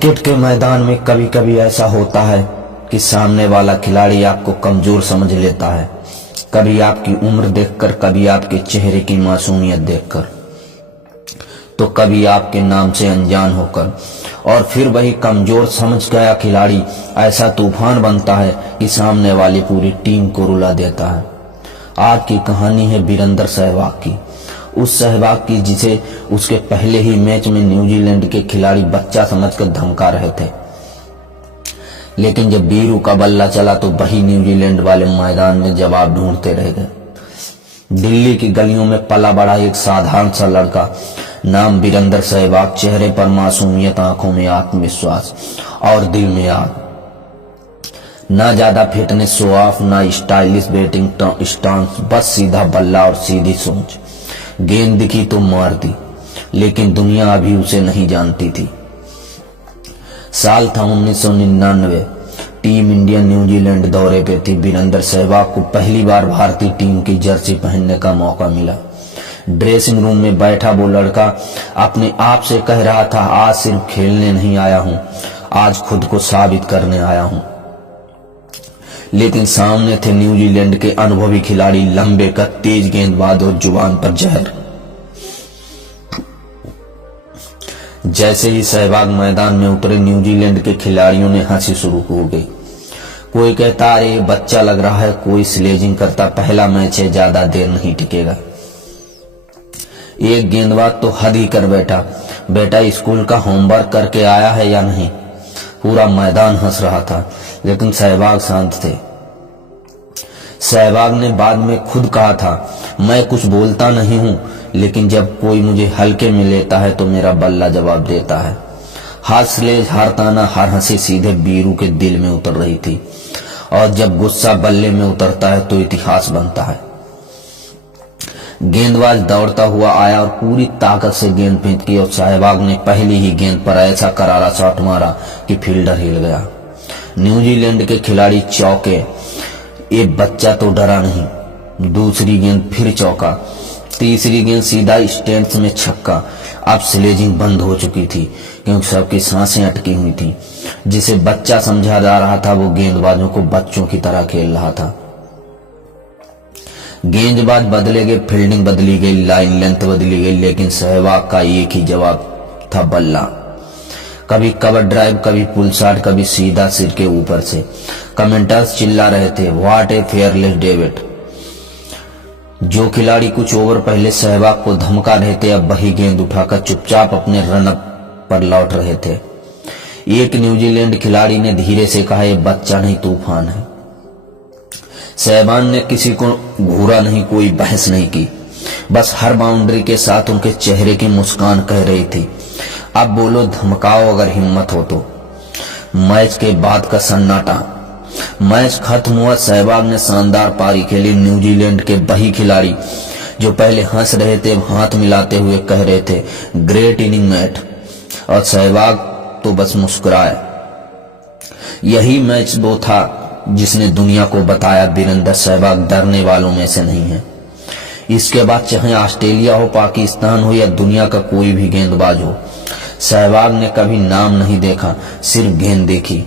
Cricket के मैदान में कभी कभी ऐसा होता है कि सामने वाला खिलाड़ी आपको कमजोर समझ लेता है, कभी आपकी उम्र देखकर, कभी आपके चेहरे की मासूमियत देखकर, तो कभी आपके नाम से अनजान होकर। और फिर वही कमजोर समझ गया खिलाड़ी ऐसा तूफान बनता है कि सामने वाली पूरी टीम को रुला देता है। आज की कहानी है वीरेंद्र सहवाग की, उस सहवाग की जिसे उसके पहले ही मैच में न्यूजीलैंड के खिलाड़ी बच्चा समझकर धमका रहे थे, लेकिन जब बीरू का बल्ला चला तो वही न्यूजीलैंड वाले मैदान में जवाब ढूंढते रह गए। दिल्ली की गलियों में पला बड़ा एक साधारण सा लड़का, नाम वीरेंद्र सहवाग, चेहरे पर मासूमियत, आंखों में आत्मविश्वास और दिल में आग। ना ज्यादा फिटनेस शो ऑफ, ना स्टाइलिश बैटिंग स्टांस, बस सीधा बल्ला और सीधी सोच। गेंद दिखी तो मार दी, लेकिन दुनिया अभी उसे नहीं जानती थी। साल था 1999। टीम इंडिया न्यूजीलैंड दौरे पे थी। वीरेंद्र सहवाग को पहली बार भारतीय टीम की जर्सी पहनने का मौका मिला। ड्रेसिंग रूम में बैठा वो लड़का अपने आप से कह रहा था, आज सिर्फ खेलने नहीं आया हूं, आज खुद को साबित करने आया हूं। लेकिन सामने थे न्यूजीलैंड के अनुभवी खिलाड़ी, लंबे कद, तेज गेंदबाज और जुबान पर जहर। जैसे ही सहवाग मैदान में उतरे, न्यूजीलैंड के खिलाड़ियों ने हंसी शुरू हो गई। कोई कहता, अरे बच्चा लग रहा है, कोई स्लेजिंग करता, पहला मैच है, ज्यादा देर नहीं टिकेगा। एक गेंदबाज तो हद ही कर बैठा, बेटा स्कूल का होमवर्क करके आया है या नहीं। पूरा मैदान हंस रहा था, लेकिन सहवाग शांत थे। सहवाग ने बाद में खुद कहा था, मैं कुछ बोलता नहीं हूं, लेकिन जब कोई मुझे हल्के में लेता है तो मेरा बल्ला जवाब देता है। हर स्लेज, हर ताना, हर हंसी सीधे बीरू के दिल में उतर रही थी, और जब गुस्सा बल्ले में उतरता है तो इतिहास बनता है। गेंदबाज दौड़ता हुआ आया और पूरी ताकत से गेंद फेंकी, और सहवाग ने पहली ही गेंद पर ऐसा करारा शॉट मारा कि फील्डर हिल गया। न्यूजीलैंड के खिलाड़ी चौके। ये बच्चा तो डरा नहीं। दूसरी गेंद फिर चौका, तीसरी गेंद सीधा स्टैंड्स में छक्का। अब स्लेजिंग बंद हो चुकी थी, क्योंकि सबकी सांसें अटकी हुई थी। जिसे बच्चा समझा जा रहा था, वो गेंदबाजों को बच्चों की तरह खेल रहा था। गेंदबाज बदले गए, फील्डिंग बदली गई, लाइन लेंथ बदली गई, लेकिन सहवाग का एक ही जवाब था, बल्ला। कभी कवर ड्राइव, कभी पुल शॉट, कभी सीधा सिर के ऊपर से। कमेंटर्स चिल्ला रहे थे, व्हाट ए फेयरलेस डेविड। जो खिलाड़ी कुछ ओवर पहले सहवाग को धमका रहे थे, अब वही गेंद उठाकर चुपचाप अपने रनअप पर लौट रहे थे। एक न्यूजीलैंड खिलाड़ी ने धीरे से कहा, यह बच्चा नहीं, तूफान है। सहवाग ने किसी को घूरा नहीं, कोई बहस नहीं की, बस हर बाउंड्री के साथ उनके चेहरे की मुस्कान कह रही थी, अब बोलो, धमकाओ अगर हिम्मत हो तो। मैच के बाद का सन्नाटा। मैच खत्म हुआ। सहवाग ने शानदार पारी खेली। न्यूजीलैंड के वही खिलाड़ी जो पहले हंस रहे थे, हाथ मिलाते हुए कह रहे थे, ग्रेट इनिंग मैट, और सहवाग तो बस मुस्कुराए। यही मैच वो था जिसने दुनिया को बताया, वीरेंद्र सहवाग डरने वालों में से नहीं है। इसके बाद चाहे ऑस्ट्रेलिया हो, पाकिस्तान हो या दुनिया का कोई भी गेंदबाज हो, सहवाग ने कभी नाम नहीं देखा, सिर्फ गेंद देखी।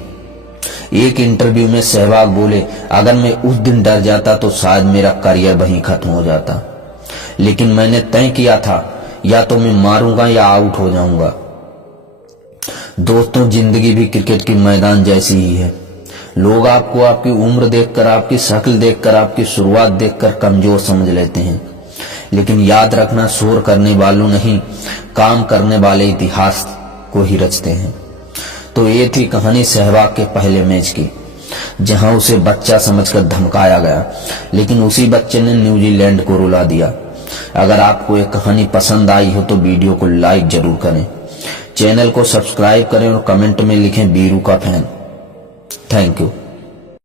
एक इंटरव्यू में सहवाग बोले, अगर मैं उस दिन डर जाता तो शायद मेरा करियर वहीं खत्म हो जाता, लेकिन मैंने तय किया था, या तो मैं मारूंगा या आउट हो जाऊंगा। दोस्तों, जिंदगी भी क्रिकेट की मैदान जैसी ही है। लोग आपको आपकी उम्र देखकर, आपकी शक्ल देखकर, आपकी शुरुआत देखकर कमजोर समझ लेते हैं, लेकिन याद रखना, शोर करने वालों नहीं, काम करने वाले इतिहास को ही रचते हैं। तो ये थी कहानी सहवाग के पहले मैच की, जहां उसे बच्चा समझकर धमकाया गया, लेकिन उसी बच्चे ने न्यूजीलैंड को रुला दिया। अगर आपको ये कहानी पसंद आई हो तो वीडियो को लाइक जरूर करें, चैनल को सब्सक्राइब करें और कमेंट में लिखें, बीरू का फैन। Thank you.